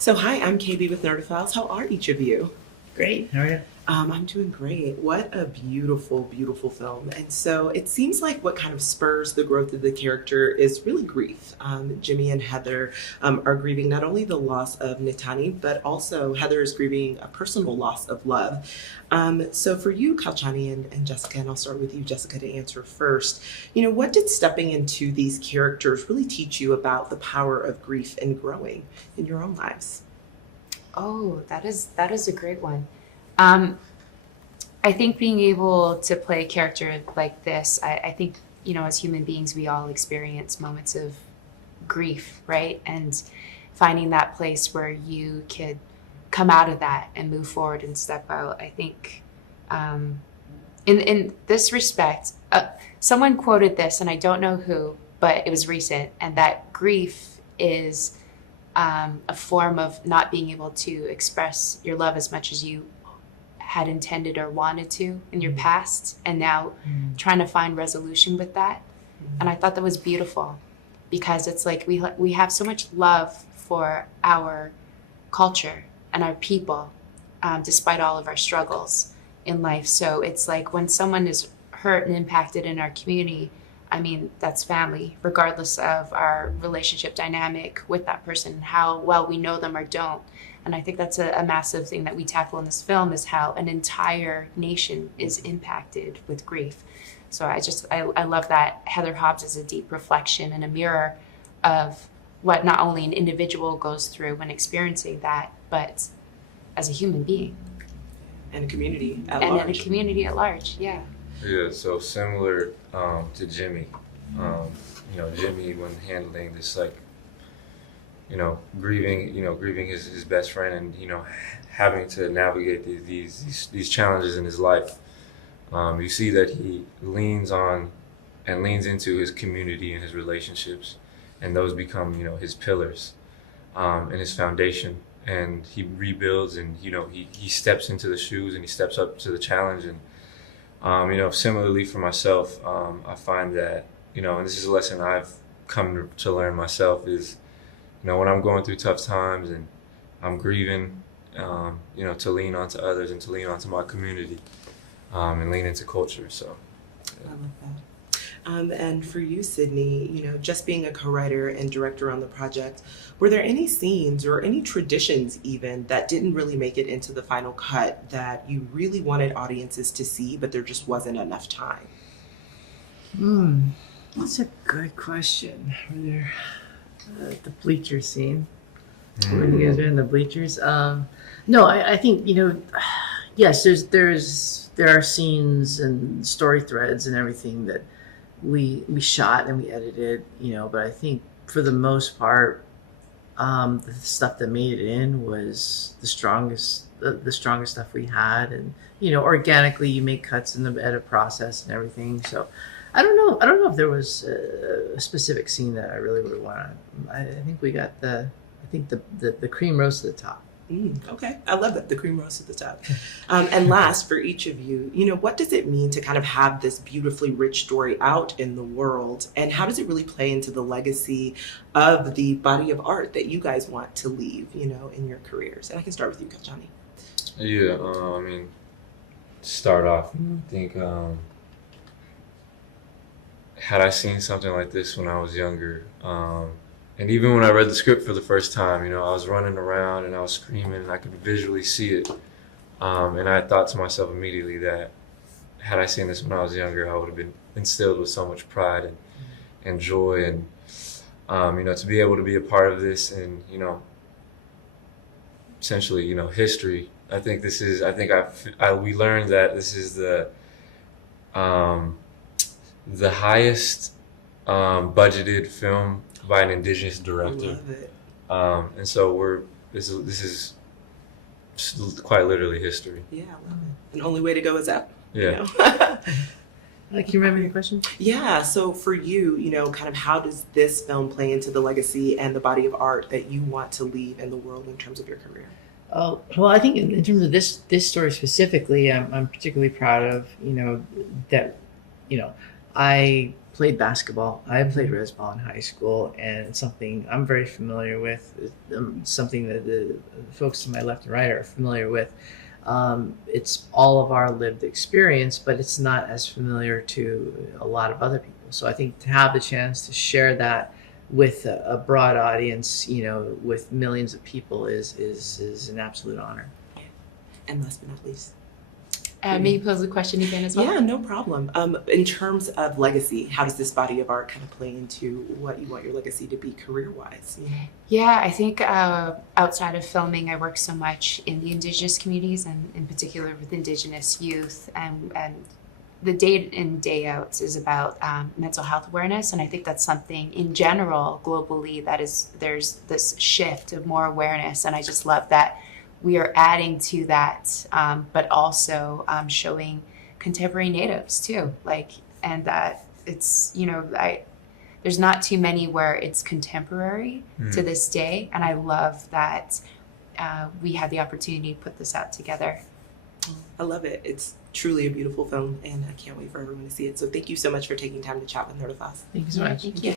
So hi, I'm KB with Nerdophiles. How are each of you? Great. How are you? I'm doing great. What a beautiful, beautiful film. And so it seems like what kind of spurs the growth of the character is really grief. Jimmy and Heather are grieving not only the loss of Nitani, but also Heather is grieving a personal loss of love. So for you, Kauchani and Jessica, and I'll start with you, Jessica, to answer first. What did stepping into these characters really teach you about the power of grief and growing in your own lives? Oh, that is a great one. Um, I think being able to play a character like this, I think, as human beings, we all experience moments of grief, right? And finding that place where you could come out of that and move forward and step out. I think in this respect, someone quoted this, and I don't know who, but it was recent, and that grief is a form of not being able to express your love as much as you had intended or wanted to in your past, and now trying to find resolution with that. And I thought that was beautiful because it's like we have so much love for our culture and our people, despite all of our struggles in life. So it's like when someone is hurt and impacted in our community, I mean, that's family, regardless of our relationship dynamic with that person, how well we know them or don't. And I think that's a massive thing that we tackle in this film is how an entire nation is impacted with grief. So I love that Heather Hobbs is a deep reflection and a mirror of what not only an individual goes through when experiencing that, but as a human being. And a community at And large. in a community at large, yeah. Yeah, so similar to Jimmy. Jimmy when handling this grieving his best friend and having to navigate these challenges in his life. You see that he leans on and leans into his community and his relationships, and those become his pillars and his foundation. And he rebuilds, and he steps into the shoes and he steps up to the challenge. And similarly for myself, I find that and this is a lesson I've come to learn myself is when I'm going through tough times and I'm grieving, to lean onto others and to lean onto my community, and lean into culture. So, I love that. And for you, Sydney, just being a co-writer and director on the project, were there any scenes or any traditions even that didn't really make it into the final cut that you really wanted audiences to see, but there just wasn't enough time? That's a good question. Were there the bleacher scene? When you guys are in the bleachers? No, I think yes. There are scenes and story threads and everything that we shot and we edited. But I think for the most part, the stuff that made it in was the strongest stuff we had, and organically you make cuts in the edit process and everything. So I don't know if there was a specific scene that I really would want. I think we got the cream rose to the top. Okay, I love that, the cream rose at the top. And last, for each of you, what does it mean to kind of have this beautifully rich story out in the world, and how does it really play into the legacy of the body of art that you guys want to leave, in your careers? And I can start with you, Kauchani. Yeah, to start off, I think had I seen something like this when I was younger, and even when I read the script for the first time, I was running around and I was screaming and I could visually see it. And I thought to myself immediately that had I seen this when I was younger, I would have been instilled with so much pride and joy, and to be able to be a part of this and essentially history. I think we learned that this is the highest budgeted film by an Indigenous director. I love it. And so this is quite literally history. Yeah, I love it. And only way to go is up. Yeah. Can you remember your question? Yeah, so for you, kind of how does this film play into the legacy and the body of art that you want to leave in the world in terms of your career? Oh, well, I think in terms of this story specifically, I'm particularly proud of that I played basketball. I played REZ ball in high school, and it's something I'm very familiar with. Something that the folks to my left and right are familiar with. It's all of our lived experience, but it's not as familiar to a lot of other people. So I think to have the chance to share that with a broad audience, with millions of people is an absolute honor. And last but not least. May you pose the question again as well? Yeah, no problem. In terms of legacy, how does this body of art kind of play into what you want your legacy to be career-wise? Yeah, I think outside of filming, I work so much in the Indigenous communities, and in particular with Indigenous youth, and the day in, day outs is about mental health awareness, and I think that's something in general globally there's this shift of more awareness, and I just love that we are adding to that, but also showing contemporary natives too, and that it's there's not too many where it's contemporary to this day, and I love that we had the opportunity to put this out together. I love it. It's truly a beautiful film, and I can't wait for everyone to see it. So thank you so much for taking time to chat with Nerdophiles. Thank you so much. Thank you.